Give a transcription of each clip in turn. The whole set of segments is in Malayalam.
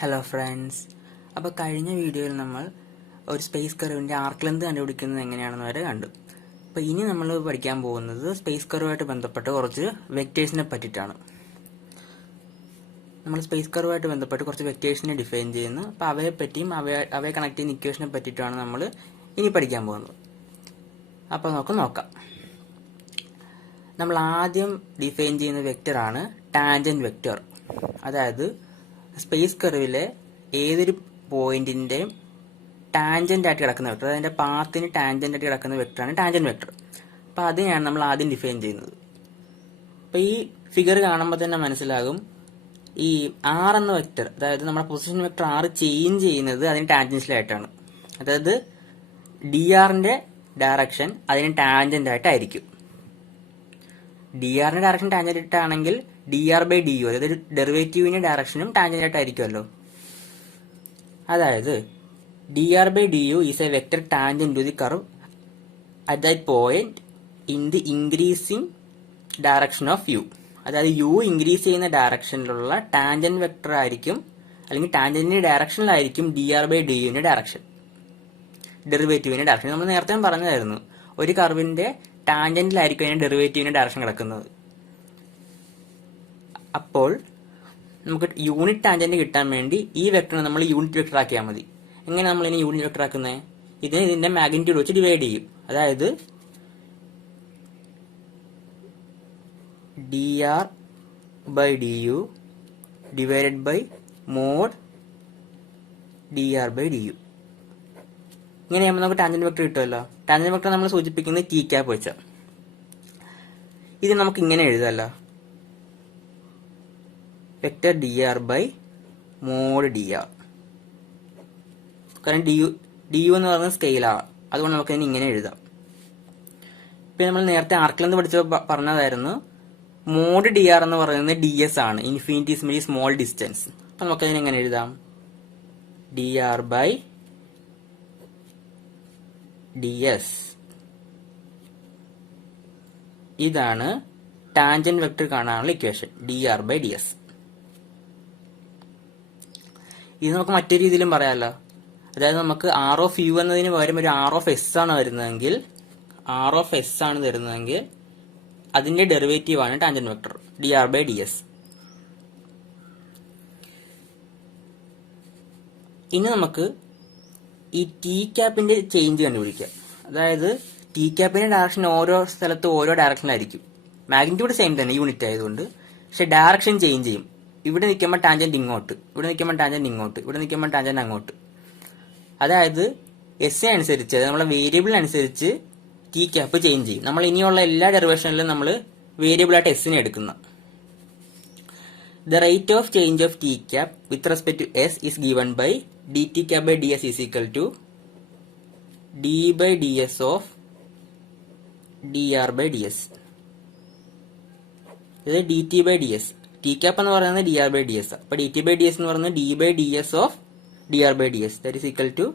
Hello friends. അപ്പോൾ കഴിഞ്ഞ വീഡിയോയിൽ നമ്മൾ ഒരു സ്പേസ് കർവിൻ്റെ ആർക്ക് ലെന്ത് കണ്ടുപിടിക്കുന്നത് എങ്ങനെയാണെന്ന് വരെ കണ്ടു. അപ്പോൾ ഇനി നമ്മൾ പഠിക്കാൻ പോകുന്നത് സ്പേസ് കർവുമായിട്ട് ബന്ധപ്പെട്ട് കുറച്ച് വെക്റ്റേഴ്സിനെ പറ്റിയിട്ടാണ്. നമ്മൾ സ്പേസ് കർവുമായിട്ട് ബന്ധപ്പെട്ട് കുറച്ച് വെക്റ്റേഴ്സിനെ ഡിഫൈൻ ചെയ്യുന്നു. അപ്പോൾ അവയെപ്പറ്റിയും അവയെ കണക്ട് ചെയ്യുന്ന ഇക്വേഷനെ പറ്റിയിട്ടാണ് നമ്മൾ ഇനി പഠിക്കാൻ പോകുന്നത്. അപ്പോൾ നമുക്ക് നോക്കാം. നമ്മൾ ആദ്യം ഡിഫൈൻ ചെയ്യുന്ന വെക്റ്ററാണ് ടാൻജന്റ് വെക്റ്റർ. അതായത് സ്പേസ് കർവിലെ ഏതൊരു പോയിന്റിന്റെയും ടാൻജന്റ് ആയിട്ട് കിടക്കുന്ന വെക്ടർ, അതിന്റെ പാത്തിന് ടാൻജന്റ് ആയിട്ട് കിടക്കുന്ന വെക്ടറാണ് ടാൻജന്റ് വെക്ടർ. അപ്പൊ അതിനെയാണ് നമ്മൾ ആദ്യം ഡിഫൈൻ ചെയ്യുന്നത്. അപ്പൊ ഈ ഫിഗർ കാണുമ്പോൾ തന്നെ മനസ്സിലാകും, ഈ ആർ എന്ന വെക്ടർ, അതായത് നമ്മുടെ പൊസിഷൻ വെക്ടർ ആർ ചേഞ്ച് ചെയ്യുന്നത് അതിന് ടാൻജൻഷ്യലായിട്ടാണ്. അതായത് ഡി ആറിന്റെ ഡയറക്ഷൻ അതിന് ടാൻജന്റ് ആയിട്ടായിരിക്കും. ഡി ആറിന്റെ ഡയറക്ഷൻ ടാൻജന്റ് ആയിട്ടാണെങ്കിൽ D R by D U, അതായത് ഡെറിവേറ്റീവിന്റെ ഡയറക്ഷനും ടാൻജന്റ് ആയിട്ടായിരിക്കുമല്ലോ. അതായത് D R by D U is a vector tangent to the curve at that point in the increasing direction of U. അതായത് യു ഇൻക്രീസ് ചെയ്യുന്ന ഡയറക്ഷനിലുള്ള ടാൻജന്റ് വെക്ടർ ആയിരിക്കും, അല്ലെങ്കിൽ ടാൻജന്റിന്റെ ഡയറക്ഷനിലായിരിക്കും ഡി ആർ ബൈ ഡി യുവിന്റെ ഡയറക്ഷൻ, ഡെറിവേറ്റീവിന്റെ ഡയറക്ഷൻ. നമ്മൾ നേരത്തെ പറഞ്ഞതായിരുന്നു, ഒരു കർവിന്റെ ടാൻജന്റിലായിരിക്കും അതിന്റെ ഡെറിവേറ്റീവിന്റെ ഡയറക്ഷൻ കിടക്കുന്നത്. അപ്പോൾ നമുക്ക് യൂണിറ്റ് ടാൻജന്റ് കിട്ടാൻ വേണ്ടി ഈ വെക്ടറിനെ നമ്മൾ യൂണിറ്റ് വെക്ടർ ആക്കിയാൽ മതി. എങ്ങനെ നമ്മൾ ഇനി യൂണിറ്റ് വെക്ടർ ആക്കുന്നത്? ഇതിന്റെ മാഗ്നിറ്റ്യൂഡ് വെച്ച് ഡിവൈഡ് ചെയ്യും. അതായത് D R by D U divided by mod D R by D U. ഇങ്ങനെയാകുമ്പോൾ നമുക്ക് ടാൻജന്റ് വെക്ടർ കിട്ടുമല്ലോ. ടാൻജന്റ് വെക്ടർ നമ്മൾ സൂചിപ്പിക്കുന്നത് ടി ക്യാപ്പ് വെച്ച. ഇത് നമുക്ക് ഇങ്ങനെ എഴുതാമല്ലോ, vector D R by mod D R. കാരണം ഡി യു എന്ന് പറയുന്നത് സ്കെയിലാണ്, അതുകൊണ്ട് നമുക്ക് ഇതിന് ഇങ്ങനെ എഴുതാം. ഇപ്പൊ നമ്മൾ നേരത്തെ ആർക്ക് ലെന്ത് പഠിച്ചപ്പോൾ പറഞ്ഞതായിരുന്നു, മോഡ് ഡി ആർ എന്ന് പറയുന്നത് ഡി എസ് ആണ്, ഇൻഫിനിറ്റിസിമലി സ്മോൾ ഡിസ്റ്റൻസ്. അപ്പൊ നമുക്ക് അതിന് എങ്ങനെ എഴുതാം? D R by D S. ഇതാണ് ടാൻജന്റ് വെക്ടർ കാണാനുള്ള equation, D R by D S. ഇത് നമുക്ക് മറ്റൊരു രീതിയിലും പറയാമല്ലോ. അതായത് നമുക്ക് ആർ ഓഫ് യു എന്നതിന് പകരം ഒരു ആർ ഓഫ് എസ് ആണ് വരുന്നതെങ്കിൽ, ആർ ഓഫ് എസ് ആണ് തരുന്നതെങ്കിൽ അതിന്റെ ഡെറിവേറ്റീവ് ആണ് tangent vector, D R by D S. ഇനി നമുക്ക് ഈ ടി ക്യാപ്പിന്റെ ചേഞ്ച് കണ്ടുപിടിക്കാം. അതായത് ടി ക്യാപ്പിന്റെ ഡയറക്ഷൻ ഓരോ സ്ഥലത്തും ഓരോ ഡയറക്ഷനിലായിരിക്കും. മാഗ്നിറ്റ്യൂഡ് സെയിം തന്നെ, യൂണിറ്റ് ആയതുകൊണ്ട്. പക്ഷെ ഡയറക്ഷൻ ചേഞ്ച് ചെയ്യും. ഇവിടെ നിൽക്കുമ്പോൾ ടാൻജന്റ് ഇങ്ങോട്ട്, ഇവിടെ നിൽക്കുമ്പോൾ ടാൻജന്റ് ഇങ്ങോട്ട്, ഇവിടെ നിൽക്കുമ്പോൾ ടാൻജന്റ് അങ്ങോട്ട്. അതായത് എസ് അനുസരിച്ച്, നമ്മളെ വേരിയബിളിനനുസരിച്ച് ടി ക്യാപ്പ് ചേഞ്ച് ചെയ്യും. നമ്മൾ ഇനിയുള്ള എല്ലാ ഡെറിവേഷനിലും നമ്മൾ വേരിയബിൾ ആയിട്ട് എസിനെ എടുക്കുന്ന. The rate of change of T cap with respect to S is given by D T cap by D S is equal to D by D S of D R by D S. ഇത് D T by D S. T cap എന്ന് പറയുന്നത് D R by D S. അപ്പൊ D T by D S എന്ന് പറയുന്നത് D by D S of D R by D S. That is equal to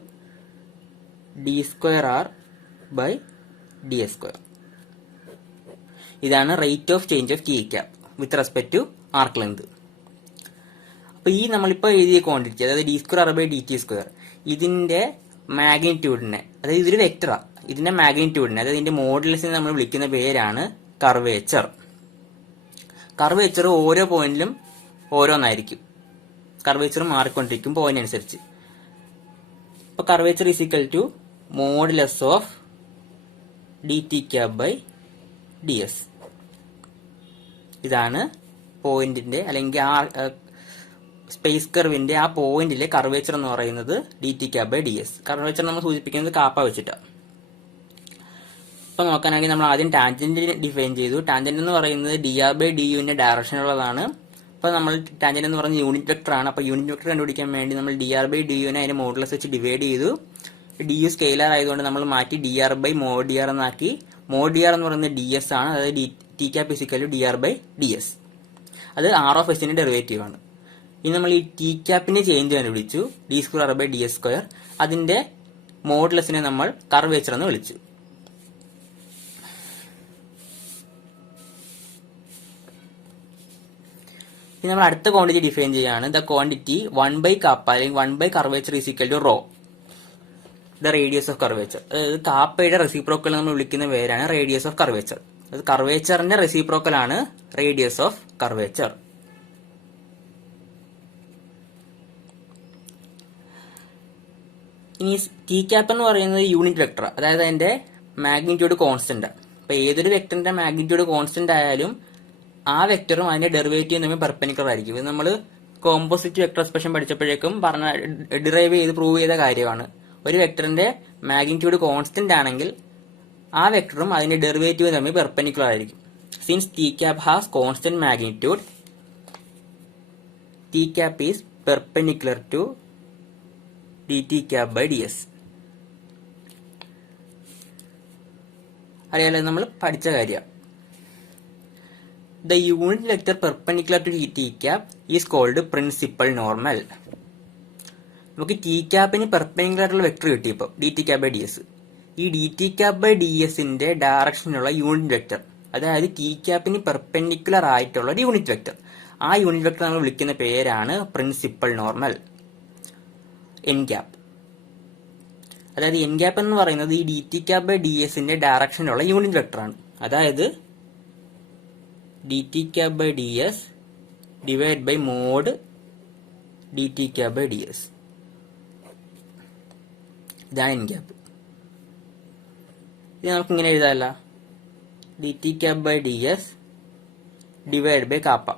D square R by D S square. ഇതാണ് rate of change of T cap with respect to arc length. അപ്പൊ ഈ നമ്മളിപ്പോ എഴുതിയ ക്വാണ്ടിറ്റി, അതായത് D square R by D T square, ഇതിന്റെ മാഗ്നിറ്റ്യൂഡിനെ, അതായത് ഇതൊരു വെക്ടറാ, ഇതിന്റെ മാഗ്നിറ്റ്യൂഡിനെ, അതായത് ഇതിന്റെ മോഡുലസിനെ നമ്മൾ വിളിക്കുന്ന പേരാണ് കർവേച്ചർ. കർവേച്ചർ ഓരോ പോയിന്റിലും ഓരോന്നായിരിക്കും. കർവേച്ചർ മാറിക്കൊണ്ടിരിക്കും പോയിന്റ് അനുസരിച്ച്. അപ്പൊ curvature is equal to modulus of D T cap by D S. ഇതാണ് പോയിന്റിന്റെ, അല്ലെങ്കിൽ ആ സ്പേസ് കർവിന്റെ ആ പോയിന്റിലെ കർവേച്ചർ എന്ന് പറയുന്നത് D T cap by D S. Curvature നമ്മൾ സൂചിപ്പിക്കുന്നത് കാപ്പ വെച്ചിട്ടാണ്. ഇപ്പൊ നോക്കാനാണെങ്കിൽ നമ്മൾ ആദ്യം ടാൻജന്റ് ഡിഫൈൻ ചെയ്തു. ടാൻജന്റ് എന്ന് പറയുന്നത് ഡി ആർ ബൈ ഡി യുവിന്റെ ഡയറക്ഷനുള്ളതാണ്. അപ്പൊ നമ്മൾ ടാൻജന്റ് എന്ന് പറയുന്നത് യൂണിറ്റ് വെക്ടർ ആണ്. അപ്പൊ യൂണിറ്റ് വെക്ടർ കണ്ടുപിടിക്കാൻ വേണ്ടി നമ്മൾ ഡി ആർ ബൈ ഡി യുവിനെ അതിന്റെ മോഡുലസ് വെച്ച് ഡിവൈഡ് ചെയ്തു. ഡി യു സ്കെയിലർ ആയതുകൊണ്ട് നമ്മൾ മാറ്റി D R by mod D R എന്നാക്കി. മോഡ് ഡി ആർ എന്ന് പറയുന്നത് ഡി എസ് ആണ്, അതായത് T cap physical D R by D S. അത് ആർ ഓഫ് എസിന്റെ ഡെറിവേറ്റീവ് ആണ്. ഇനി നമ്മൾ ഈ ടി ക്യാപ്പിന്റെ ചേഞ്ച് കണ്ടുപിടിച്ചു, D square R by D S square. അതിന്റെ മോഡുലസിനെ നമ്മൾ കർവേച്ചർ എന്ന് വിളിച്ചു. ഇനി നമ്മൾ അടുത്ത ക്വാണ്ടിറ്റി ഡിഫൈൻ ചെയ്യാണ്. ദ ക്വാണ്ടിറ്റി 1/kappa അല്ലെങ്കിൽ 1/curvature is equal to rho the radius of curvature. അതായത് കാപ്പയുടെ റെസിപ്രോക്കൽ നമ്മൾ വിളിക്കുന്ന പേരാണ് റേഡിയസ് ഓഫ് കർവേച്ചർ. അത് കർവേച്ചറിന്റെ റെസിപ്രോക്കൽ ആണ് റേഡിയസ് ഓഫ് കർവേച്ചർ. ഇനി ടി ക്യാപ്പ് എന്ന് പറയുന്നത് യൂണിറ്റ് വെക്ടർ, അതായത് അതിന്റെ മാഗ്നിറ്റ്യൂഡ് കോൺസ്റ്റന്റ്. അപ്പൊ ഏതൊരു വെക്ടറിന്റെ മാഗ്നിറ്റ്യൂഡ് കോൺസ്റ്റന്റ് ആയാലും ആ വെക്ടറും അതിന്റെ ഡെറിവേറ്റീവും തമ്മിൽ പെർപെൻഡിക്കുലർ ആയിരിക്കും. ഇത് നമ്മൾ കോമ്പോസിറ്റ് വെക്ടർ എക്സ്പ്രഷൻ പഠിച്ചപ്പോഴേക്കും ഡിറൈവ് ചെയ്ത് പ്രൂവ് ചെയ്ത കാര്യമാണ്. ഒരു വെക്ടറിന്റെ മാഗ്നിറ്റ്യൂഡ് കോൺസ്റ്റന്റ് ആണെങ്കിൽ ആ വെക്ടറും അതിന്റെ ഡെറിവേറ്റീവും തമ്മിൽ പെർപെൻഡിക്കുലർ ആയിരിക്കും. Since T cap has constant magnitude, T cap is perpendicular to dt cap by ds. അറിയാലോ, നമ്മൾ പഠിച്ച കാര്യം. The unit vector perpendicular to T cap is called principal normal. നമുക്ക് ടി ക്യാപ്പിന് പെർപെൻഡിക്കുലർ ആയിട്ടുള്ള വെക്ടർ കിട്ടി ഇപ്പോൾ dt cap by ds. ഈ dt cap by dsന്റെ ഡയറക്ഷനുള്ള യൂണിറ്റ് വെക്ടർ, അതായത് ടി ക്യാപ്പിന് പെർപെൻഡിക്കുലർ ആയിട്ടുള്ള ഒരു യൂണിറ്റ് വെക്ടർ, ആ യൂണിറ്റ് വെക്ടർ നമ്മൾ വിളിക്കുന്ന പേരാണ് പ്രിൻസിപ്പൽ നോർമൽ, എൻ ക്യാപ്പ്. അതായത് എൻ ക്യാപ്പ് എന്ന് പറയുന്നത് ഈ dt cap by dsന്റെ ഡയറക്ഷനുള്ള യൂണിറ്റ് വെക്ടർ ആണ്. അതായത് dt cap by ds divide by mod dt cap by ds. ഇതാണ് എൻ ക്യാപ്പ്. ഇത് നമുക്ക് ഇങ്ങനെ എഴുതാമല്ല, dt cap by ds divide by kappa.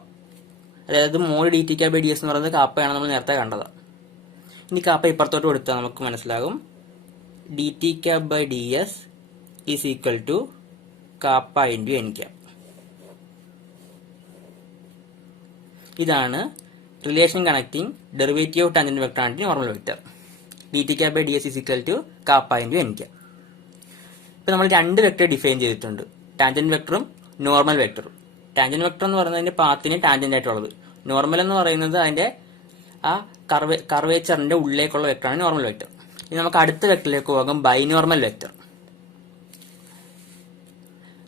അതായത് mod dt cap by ds എന്ന് പറയുന്നത് കാപ്പയാണ്, നമ്മൾ നേരത്തെ കണ്ടതാണ്. ഇനി കാപ്പ ഇപ്പുറത്തോട്ട് കൊടുത്താൽ നമുക്ക് മനസ്സിലാകും dt cap by ds is equal to kappa into n cap. ഇതാണ് relation connecting derivative of tangent vector and normal vector. dt cap by ds is equal to kappa into n cap. ഇപ്പൊ നമ്മൾ രണ്ട് വെക്ടർ ഡിഫൈൻ ചെയ്തിട്ടുണ്ട്, ടാൻജന്റ് വെക്ടറും നോർമൽ വെക്ടറും. ടാൻജന്റ് വെക്ടർ എന്ന് പറയുന്നതിന്റെ പാത്തിന് ടാൻജന്റ് ആയിട്ടുള്ളത്, നോർമൽ എന്ന് പറയുന്നത് അതിന്റെ ആ കർവേച്ചറിന്റെ ഉള്ളിലേക്കുള്ള വെക്ടറാണ് നോർമൽ വെക്ടർ. ഇനി നമുക്ക് അടുത്ത വെക്ടറിലേക്ക് പോകാം, binormal vector.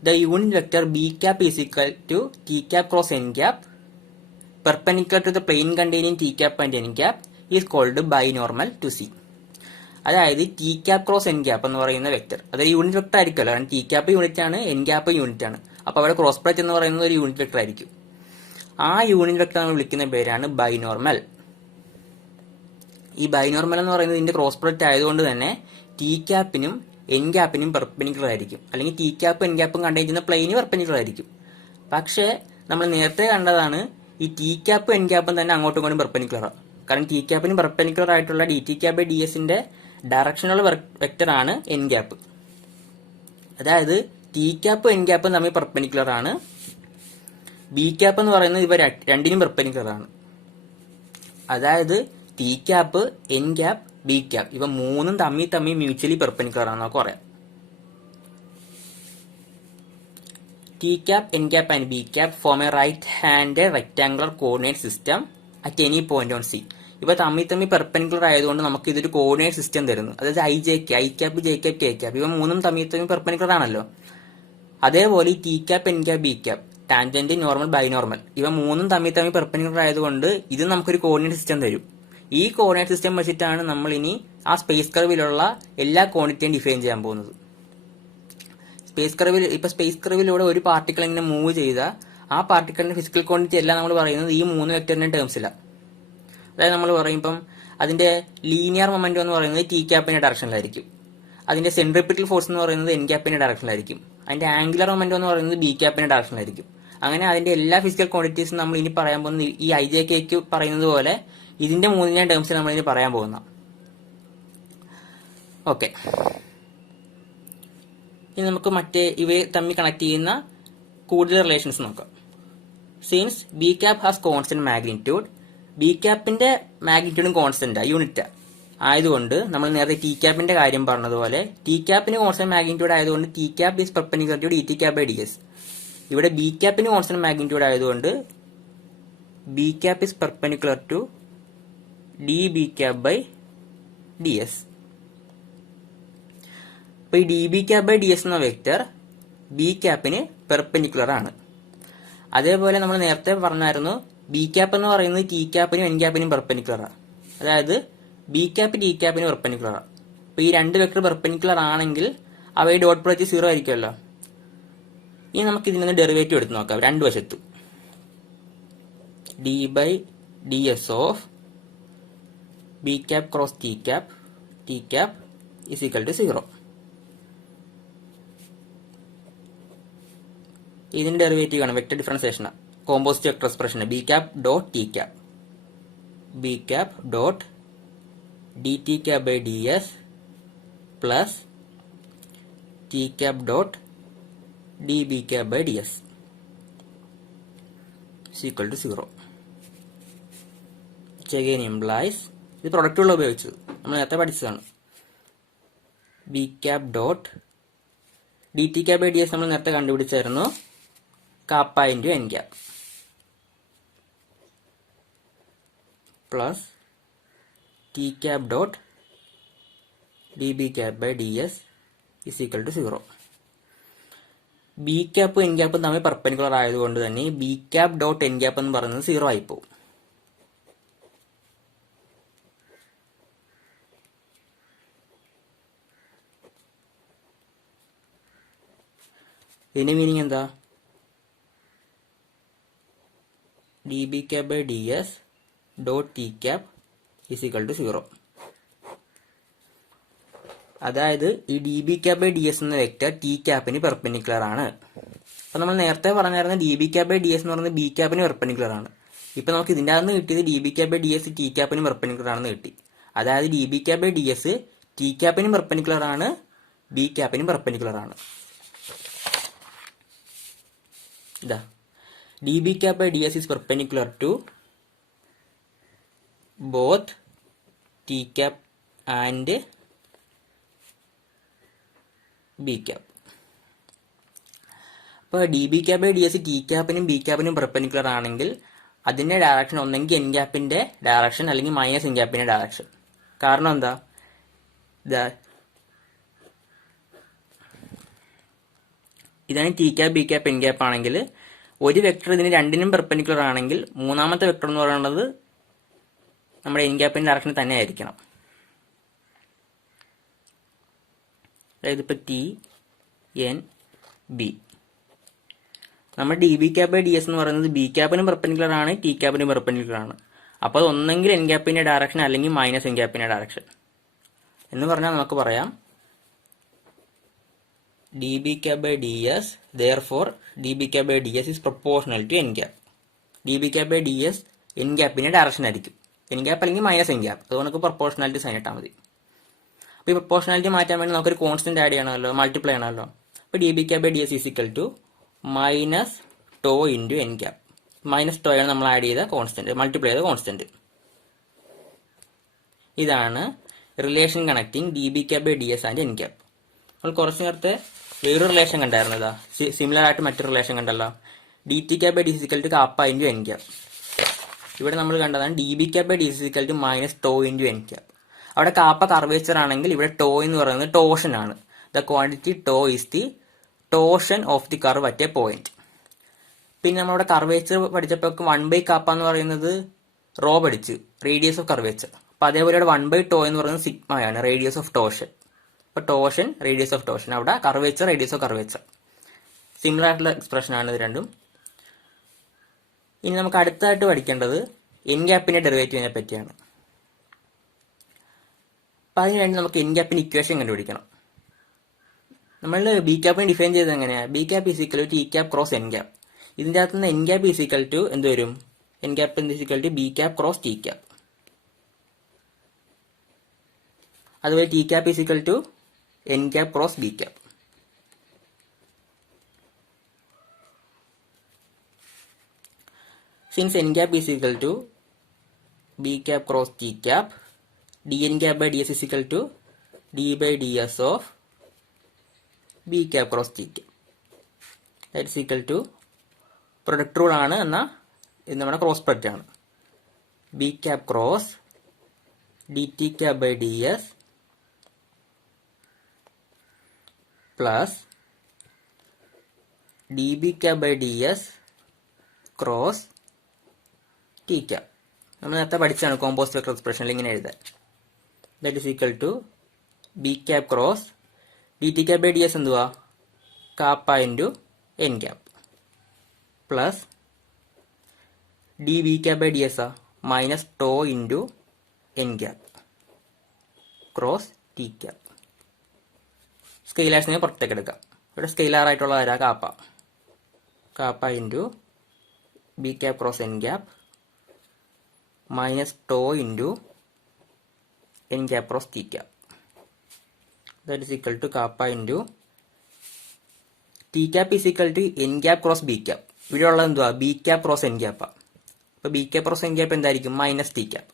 The unit vector B cap is equal to T cap cross N cap perpendicular to the plane containing T cap and N cap is called binormal to C. അതായത് T cap cross N cap എന്ന് പറയുന്ന വെക്ടർ അത് യൂണിറ്റ് വെക്ടർ ആയിരിക്കുമല്ലോ, കാരണം ടി ക്യാപ്പ് യൂണിറ്റ് ആണ്, എൻ ക്യാപ്പ് യൂണിറ്റ് ആണ്. അപ്പൊ അവിടെ ക്രോസ് പ്രൊഡക്റ്റ് എന്ന് പറയുന്നത് ഒരു യൂണിറ്റ് വെക്ടർ ആയിരിക്കും. ആ യൂണിറ്റ് വെക്ടർ നമ്മൾ വിളിക്കുന്ന പേരാണ് ബൈനോർമൽ. ഈ ബൈനോർമൽ എന്ന് പറയുന്നത് ഇതിന്റെ ക്രോസ് പ്രൊഡക്റ്റ് ആയതുകൊണ്ട് തന്നെ ടി ക്യാപ്പിനും എൻ ക്യാപ്പിനും പെർപെൻഡിക്കുലർ ആയിരിക്കും, അല്ലെങ്കിൽ ടി ക്യാപ്പും എൻ ക്യാപ്പും കണ്ടുവയ്ക്കുന്ന പ്ലെയിന് പെർപെൻഡിക്കുലർ ആയിരിക്കും. പക്ഷേ നമ്മൾ നേരത്തെ കണ്ടതാണ് ഈ ടി ക്യാപ്പും എൻ ക്യാപ്പും തന്നെ അങ്ങോട്ടും ഇങ്ങോട്ടും പെർപെൻഡിക്കുലർ ആണ്. കാരണം ടി ക്യാപ്പിന് പെർപെൻഡിക്കുലർ ആയിട്ടുള്ള dt cap by dsന്റെ ഡയറക്ഷനുള്ള വെക്ടർ ആണ് എൻ ക്യാപ്പ്. അതായത് ടി ക്യാപ്പും എൻ ക്യാപ്പും തമ്മിൽ പെർപെൻഡിക്കുലർ ആണ്. ബി ക്യാപ്പ് എന്ന് പറയുന്നത് ഇവ രണ്ടിനും പെർപെൻഡിക്കുലർ ആണ്. അതായത് T cap, N cap, B cap ഇവ മൂന്നും തമ്മിൽ മ്യൂച്വലി പെർപെൻഡിക്കുലർ ആണെന്ന് നമുക്ക് പറയാം. T cap, N cap and B cap form a right hand rectangular coordinate system at any point on C. ഇവ തമ്മിൽ പെർപെൻഡിക്കുലർ ആയതുകൊണ്ട് നമുക്ക് ഇതൊരു കോർഡിനേറ്റ് സിസ്റ്റം തരുന്നു. അതായത് I cap, J cap, K cap ഇവ മൂന്നും തമ്മിൽ പെർപെൻഡിക്കുലർ ആണല്ലോ. അതേപോലെ T cap, N cap, B cap, tangent, normal, binormal ഇവ മൂന്നും തമ്മിൽ പെർപെൻഡിക്കുലർ ആയതുകൊണ്ട് ഇത് നമുക്കൊരു കോർഡിനേറ്റ് സിസ്റ്റം തരും. ഈ കോർഡിനേറ്റ് സിസ്റ്റം വെച്ചിട്ടാണ് നമ്മൾ ഇനി ആ സ്പേസ് കർവിലുള്ള എല്ലാ ക്വാണ്ടിറ്റിയും ഡിഫൈൻ ചെയ്യാൻ പോകുന്നത്. സ്പേസ് കർവിലൂടെ ഒരു പാർട്ടിക്കിൾ ഇങ്ങനെ മൂവ് ചെയ്താൽ ആ പാർട്ടിക്കിളിന്റെ ഫിസിക്കൽ ക്വാണ്ടിറ്റി എല്ലാം നമ്മൾ പറയുന്നത് ഈ മൂന്ന് വെക്ടറിന്റെ ടേംസിലാണ്. അതായത് നമ്മൾ പറയും ഇപ്പം അതിന്റെ ലീനിയർ മൊമെന്റം എന്ന് പറയുന്നത് ടി ക്യാപ്പിന്റെ ഡയറക്ഷനിലായിരിക്കും, അതിന്റെ സെൻട്രിപിറ്റൽ ഫോഴ്സ് എന്ന് പറയുന്നത് എൻ ക്യാപ്പിന്റെ ഡയറക്ഷനിലായിരിക്കും, അതിന്റെ ആംഗുലർ മൊമെന്റം എന്ന് പറയുന്നത് ബി ക്യാപ്പിന്റെ ഡയറക്ഷനിലായിരിക്കും. അങ്ങനെ അതിന്റെ എല്ലാ ഫിസിക്കൽ ക്വാണ്ടിറ്റീസും നമ്മൾ ഇനി പറയാൻ പോകുന്നത് ഈ ഐ ജെ കെക്ക് പറയുന്നത് പോലെ ഇതിന്റെ മൂന്നിന്റെ ടേംസിൽ നമ്മൾ ഇനി പറയാൻ പോകുന്ന. ഓക്കെ, ഇനി നമുക്ക് ഇവയെ തമ്മിൽ കണക്ട് ചെയ്യുന്ന കൂടുതൽ റിലേഷൻസ് നോക്കാം. Since B cap has constant magnitude, B ക്യാപ്പിന്റെ മാഗ്നിറ്റ്യൂഡും കോൺസ്റ്റന്റ് യൂണിറ്റ് ആയതുകൊണ്ട് നമ്മൾ നേരത്തെ ടി ക്യാപ്പിന്റെ കാര്യം പറഞ്ഞതുപോലെ ടി ക്യാപ്പിന് കോൺസ്റ്റന്റ് മാഗ്നിറ്റ്യൂഡ് ആയതുകൊണ്ട് T cap is perpendicular to dt cap by ds. ഇവിടെ ബി ക്യാപ്പിന് കോൺസ്റ്റന്റ് മാഗ്നിറ്റ്യൂഡ് ആയതുകൊണ്ട് B cap is perpendicular to db cap by ds. അപ്പൊ ഈ db cap by ds എന്ന വെക്ടർ ബി ക്യാപ്പിന് പെർപെൻഡിക്കുലർ ആണ്. അതേപോലെ നമ്മൾ നേരത്തെ പറഞ്ഞായിരുന്നു ബി ക്യാപ്പ് എന്ന് പറയുന്നത് ടി ക്യാപ്പിനും എൻ ക്യാപ്പിനും പെർപെൻഡിക്കുലറാണ്. അതായത് ബി ക്യാപ്പ് ടി ക്യാപ്പിന് പെർപെൻഡിക്കുലറാണ്. അപ്പോൾ ഈ രണ്ട് വെക്ടർ പെർപെൻഡിക്കുലർ ആണെങ്കിൽ അവയുടെ ഡോട്ട് പ്രൊഡക്റ്റ് 0 ആയിരിക്കുമല്ലോ. ഇനി നമുക്ക് ഇതിൽ നിന്ന് ഡെറിവേറ്റീവ് എടുത്ത് നോക്കാം രണ്ട് വശത്തും. D by D S of B cap cross T cap is equal to 0. ഇതിന്റെ ഡെറിവേറ്റീവ് ആണ് vector differentiation, composite vector expression B cap dot T cap, B cap dot D T cap by D S plus T cap dot D B cap by D S equal to 0. again implies ഇത് പ്രൊഡക്റ്റുള്ള ഉപയോഗിച്ചത് നമ്മൾ നേരത്തെ പഠിച്ചതാണ്. B cap dot D T cap by D S നമ്മൾ നേരത്തെ കണ്ടുപിടിച്ചായിരുന്നു, kappa into N cap plus T cap dot D B cap by D S is equal to 0. B ക്യാപ്പും എൻ ക്യാപ്പും തമ്മിൽ പെർപെൻഡിക്കുലർ ആയതുകൊണ്ട് തന്നെ B cap dot N cap എന്ന് പറയുന്നത് 0 ആയിപ്പോവും. ഇതിന്റെ മീനിങ് എന്താ? D B cap by D S dot T cap is equal to 0. അതായത് ഈ D B cap by D S എന്ന വെക്ടർ ടി ക്യാപ്പിന് പെർപെൻഡിക്കുലർ ആണ്. അപ്പൊ നമ്മൾ നേരത്തെ പറഞ്ഞായിരുന്ന D B cap by D S എന്ന് പറയുന്നത് ബി ക്യാപ്പിന് പെർപെൻഡിക്കുലർ ആണ്. ഇപ്പൊ നമുക്ക് ഇതിന്റെ അകത്ത് കിട്ടിയത് D B cap by D S T ക്യാപ്പിന് പെർപെൻഡിക്കുലർ ആണെന്ന് കിട്ടി. അതായത് D B cap by D S T ക്യാപ്പിനും പെർപെൻഡിക്കുലർ ആണ്, ബി ക്യാപ്പിനും പെർപെൻഡിക്കുലർ ആണ്. ഇതാ D B cap by D S is perpendicular to both T cap and B cap. അപ്പോൾ D B cap by D S T ക്യാപ്പിനും ബി ക്യാപ്പിനും പെർപെൻഡിക്കുലർ ആണെങ്കിൽ അതിന്റെ ഡയറക്ഷൻ ഒന്നെങ്കിൽ എൻ ക്യാപ്പിന്റെ ഡയറക്ഷൻ അല്ലെങ്കിൽ മൈനസ് എൻ ക്യാപ്പിന്റെ ഡയറക്ഷൻ. കാരണം എന്താ? ഇതാണ് T cap B cap N cap ആണെങ്കിൽ ഒരു വെക്ടർ ഇതിന് രണ്ടിനും പെർപെൻഡിക്കുലർ ആണെങ്കിൽ മൂന്നാമത്തെ വെക്ടർ എന്ന് പറയുന്നത് നമ്മുടെ എൻ ക്യാപ്പിന്റെ ഡയറക്ഷൻ തന്നെ ആയിരിക്കണം. അതായത് ഇപ്പൊ ടി എൻ ബി നമ്മൾ D B cap by D S എന്ന് പറയുന്നത് ബി ക്യാപ്പിനും പെർപെൻഡിക്കുലർ ആണ്, ടി ക്യാപ്പിനും പെർപെൻഡിക്കുലർ ആണ്. അപ്പോൾ അത് ഒന്നെങ്കിൽ എൻ ക്യാപ്പിന്റെ ഡയറക്ഷൻ അല്ലെങ്കിൽ മൈനസ് എൻ ക്യാപ്പിന്റെ ഡയറക്ഷൻ എന്ന് പറഞ്ഞാൽ നമുക്ക് പറയാം D B cap by D S therefore D B cap by D S is proportional to N cap. D B cap by D S N ക്യാപ്പിന്റെ ഡയറക്ഷൻ ആയിരിക്കും, എൻ ക്യാപ്പ് അല്ലെങ്കിൽ മൈനസ് എൻ ക്യാപ്പ്. അതുകൊണ്ട് നമുക്ക് പ്രൊപ്പോർഷണാലിറ്റി സൈൻ ഇട്ടാൽ മതി. അപ്പോൾ ഈ പ്രൊപ്പോർഷണാലിറ്റി മാറ്റാൻ വേണ്ടി നമുക്കൊരു കോൺസ്റ്റന്റ് ആഡ് ചെയ്യണമല്ലോ, മൾട്ടിപ്ലൈ ചെയ്യണമല്ലോ. അപ്പോൾ D B cap by D S is equal to minus tau into N cap. Minus tau ആണ് നമ്മൾ ആഡ് ചെയ്ത കോൺസ്റ്റന്റ്, മൾട്ടിപ്ലൈ ചെയ്ത കോൺസ്റ്റന്റ്. ഇതാണ് relation connecting D B cap by D S and N cap. നമ്മൾ കുറച്ച് നേരത്തെ വേറൊരു റിലേഷൻ കണ്ടായിരുന്നതാ, സിമിലർ ആയിട്ട് മറ്റൊരു റിലേഷൻ കണ്ടല്ലോ, D T cap by D S equal to kappa into N cap. ഇവിടെ നമ്മൾ കണ്ടതാണ് D B cap by D S equal to minus tau into N cap. അവിടെ കാപ്പ കർവേച്ചർ ആണെങ്കിൽ ഇവിടെ ടോ എന്ന് പറയുന്നത് ടോഷൻ ആണ്. The quantity to is the ടോഷൻ of the curve at A point. പിന്നെ നമ്മളവിടെ കർവേച്ചർ പഠിച്ചപ്പോൾ 1 കാപ്പ എന്ന് പറയുന്നത് റോ പഠിച്ച്, റേഡിയസ് ഓഫ് കർവേച്ചർ. അപ്പൊ അതേപോലെ ഇവിടെ 1 ടോ എന്ന് പറയുന്നത് സിഗ്മയാണ്, റേഡിയസ് ഓഫ് ടോഷൻ. അപ്പൊ ടോഷൻ റേഡിയസ് ഓഫ് ടോഷൻ, അവിടെ curvature radius of curvature. Similar ആയിട്ടുള്ള എക്സ്പ്രഷൻ ആണ് ഇത് രണ്ടും. ഇനി നമുക്ക് അടുത്തായിട്ട് പഠിക്കേണ്ടത് എൻ ക്യാപ്പിന്റെ ഡെറിവേറ്റീവിനെ പറ്റിയാണ്. അപ്പൊ അതിനുവേണ്ടി നമുക്ക് എൻ ക്യാപ്പിന്റെ ഇക്വേഷൻ കണ്ടുപിടിക്കണം. നമ്മൾ ബി ക്യാപ്പിനെ ഡിഫൈൻ ചെയ്തത് എങ്ങനെയാണ്? B cap is equal to T cap cross N cap. ഇതിന്റെ അകത്ത് നിന്ന് N cap is equal to എന്ത് വരും? N cap is equal to B cap cross T cap. അതുപോലെ T cap is equal to N cap cross B cap. Since n cap is equal to b cap cross t cap, dn cap by ds is equal to d by ds of b cap cross t cap. That is equal to product rule ആണ്, എന്നാൽ ഇത് നമ്മുടെ ക്രോസ് പ്രൊഡക്റ്റ് ആണ്. b cap cross dt cap by ds plus db cap by ds cross T cap. നമ്മൾ നേരത്തെ പഠിച്ചാണ് കോമ്പോസിറ്റ് വെക്ടർ എക്സ്പ്രഷനിൽ ഇങ്ങനെ എഴുതാൻ. That is equal to B cap cross D T cap by D S എന്തുവാ, kappa into N cap plus D B cap by D S minus tau into N cap cross T cap. സ്കെയിലേഴ്സിനെ പുറത്തേക്ക് എടുക്കാം. ഇവിടെ സ്കെയിലാർ ആയിട്ടുള്ള ആരാ, kappa. Kappa into B cap cross N cap minus tau into N cap cross T cap. That is equal to kappa into T cap is equal to N cap cross B cap. ഇവിടെ ഉള്ളത് എന്തുവാ, ബി ക്യാപ് ക്രോസ് എൻ ക്യാപ്പാ. അപ്പൊ B cap cross N cap എന്തായിരിക്കും, minus T cap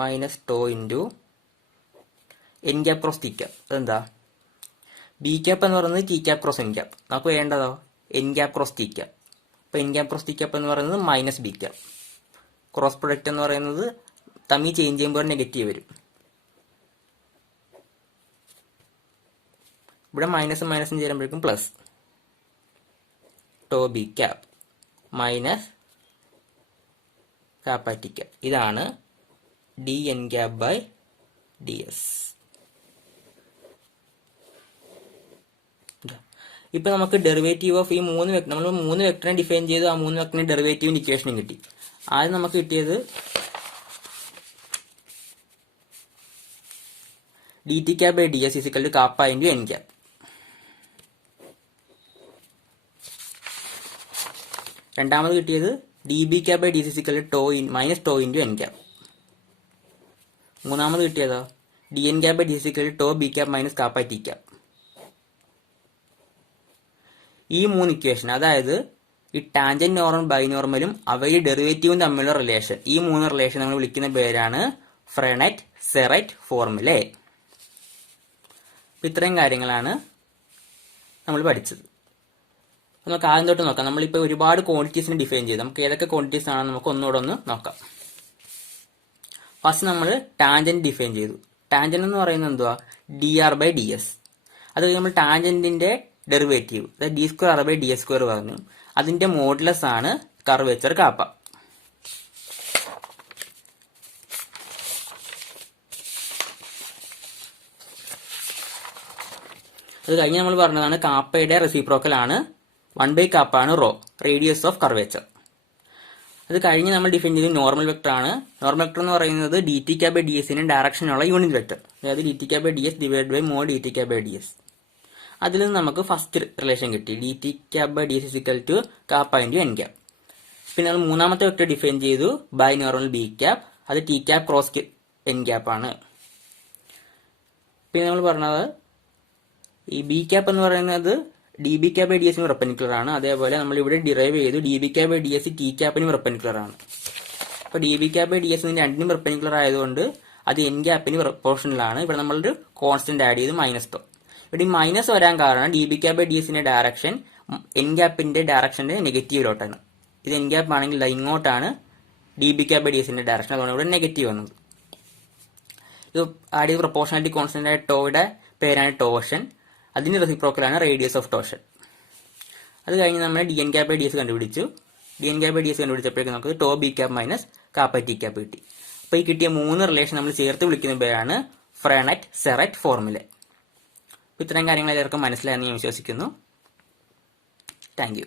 minus tau into N cap cross T cap. അതെന്താ, ബി ക്യാപ് എന്ന് പറയുന്നത് T cap cross N cap. നമുക്ക് വേണ്ടതോ N cap cross T cap. അപ്പൊ N cap cross T cap എന്ന് പറയുന്നത് minus B cap. Cross product എന്ന് പറയുന്നത് തമ്മിൽ ചേഞ്ച് ചെയ്യുമ്പോൾ നെഗറ്റീവ് വരും. ഇവിടെ മൈനസും മൈനസും ചേരുമ്പോഴേക്കും plus tau B cap minus kappa T cap. ഇതാണ് D N cap by D S. ഇപ്പൊ നമുക്ക് ഡെറിവേറ്റീവ് ഓഫ് ഈ നമ്മൾ 3 വെക്ടറിനെ ഡിഫൈൻ ചെയ്തു. ആ 3 വെക്ടറിന്റെ ഡെറിവേറ്റീവിന്റെ ഇക്വേഷനും കിട്ടി. ആദ്യം നമുക്ക് കിട്ടിയത് D T cap by D S is equal to kappa into N cap. രണ്ടാമത് കിട്ടിയത് D B cap by D S is equal to minus tau into N cap. മൂന്നാമത് കിട്ടിയതോ D N cap by D S is equal to B cap minus kappa T cap. ഈ 3 ഇക്വേഷൻ, അതായത് ഈ ടാൻജന്റ് നോർമൽ ബൈനോർമലും അവയുടെ ഡെറിവേറ്റീവും തമ്മിലുള്ള റിലേഷൻ, ഈ 3 റിലേഷൻ നമ്മൾ വിളിക്കുന്ന പേരാണ് ഫ്രെനറ്റ് സെററ്റ് ഫോർമുല. ഇത്രയും കാര്യങ്ങളാണ് നമ്മൾ പഠിച്ചത്. നമുക്ക് ആദ്യം തൊട്ട് നോക്കാം. നമ്മളിപ്പോൾ ഒരുപാട് ക്വാണ്ടിറ്റീസിനെ ഡിഫൈൻ ചെയ്തു. നമുക്ക് ഏതൊക്കെ ക്വാണ്ടിറ്റീസ് ആണെന്ന് നമുക്ക് ഒന്നുകൂടെ ഒന്ന് നോക്കാം. ഫസ്റ്റ് നമ്മൾ ടാൻജന്റ് ഡിഫൈൻ ചെയ്തു. ടാൻജന്റ് എന്ന് പറയുന്നത് എന്തുവാ, D R by D S. അത് നമ്മൾ ടാൻജന്റിന്റെ ഡെറിവേറ്റീവ്, അതായത് D square R by D S square പറഞ്ഞു. അതിന്റെ മോഡുലസ് ആണ് കർവേച്ചർ കാപ്പ. അത് കഴിഞ്ഞ് നമ്മൾ പറഞ്ഞതാണ് കാപ്പയുടെ റെസിപ്രോക്കൽ ആണ് 1 കാപ്പ ആണ് റോ, റേഡിയസ് ഓഫ് കർവേച്ചർ. അത് കഴിഞ്ഞ് നമ്മൾ ഡിഫൈൻ ചെയ്ത് നോർമൽ വെക്ടർ ആണ്. നോർമൽ വെക്ടർ എന്ന് പറയുന്നത് D T cap by D എസിന് ഡയറക്ഷനുള്ള യൂണിറ്റ് വെക്ടർ, അതായത് D T cap by D S divide by mod D T cap by D S. അതിൽ നിന്ന് നമുക്ക് ഫസ്റ്റ് റിലേഷൻ കിട്ടി, D T cap by D S is equal to kappa into N cap. പിന്നെ നമ്മൾ മൂന്നാമത്തെ വെക്ടർ ഡിഫൈൻ ചെയ്തു ബൈ നോർമൽ ബി ക്യാപ്, അത് T cap cross N cap ആണ്. പിന്നെ നമ്മൾ പറഞ്ഞത് ഈ ബി ക്യാപ് എന്ന് പറയുന്നത് D B cap by D എസിന് പെർപെൻഡിക്കുലർ ആണ്. അതേപോലെ നമ്മൾ ഇവിടെ ഡിറൈവ് ചെയ്തു D B cap by D S T ക്യാപ്പിനും പെർപെൻഡിക്കുലർ ആണ്. അപ്പൊ D B cap by D S രണ്ടിനും പെർപെൻഡിക്കുലർ ആയതുകൊണ്ട് അത് എൻ ക്യാപ്പിന് പ്രൊപ്പോർഷനിലാണ്. ഇവിടെ നമ്മളൊരു കോൺസ്റ്റന്റ് ആഡ് ചെയ്ത് മൈനസ് ടോ. ഇവിടെ ഈ മൈനസ് വരാൻ കാരണം D B cap by D എസിന്റെ ഡയറക്ഷൻ എൻ ക്യാപ്പിന്റെ ഡയറക്ഷന്റെ നെഗറ്റീവിലോട്ടാണ്. ഇത് എൻ ക്യാപ്പ് ആണെങ്കിൽ ഇങ്ങോട്ടാണ് D B cap by D എസിന്റെ ഡയറക്ഷൻ, അതുകൊണ്ട് ഇവിടെ നെഗറ്റീവ് വന്നത്. ഇത് ആഡ് ചെയ്ത് പ്രൊപ്പോർഷണാലിറ്റി കോൺസ്റ്റന്റ് ആയ ടോയുടെ പേരാണ് ടോഷൻ. അതിന്റെ റെസിപ്രോക്കലാണ് റേഡിയസ് ഓഫ് ടോഷൻ. അത് കഴിഞ്ഞ് നമ്മൾ D N cap by D S കണ്ടുപിടിച്ചു. D N cap by D S കണ്ടുപിടിച്ചപ്പോഴേക്കും നമുക്ക് tau B cap minus kappa T cap കിട്ടി. അപ്പൊ ഈ കിട്ടിയ 3 റിലേഷൻ നമ്മൾ ചേർത്ത് വിളിക്കുന്ന പേരാണ് ഫ്രെനറ്റ് സെററ്റ് ഫോർമുല. ഇത്രയും കാര്യങ്ങൾ എല്ലാവർക്കും മനസ്സിലായെന്ന് ഞാൻ വിശ്വസിക്കുന്നു. Thank you.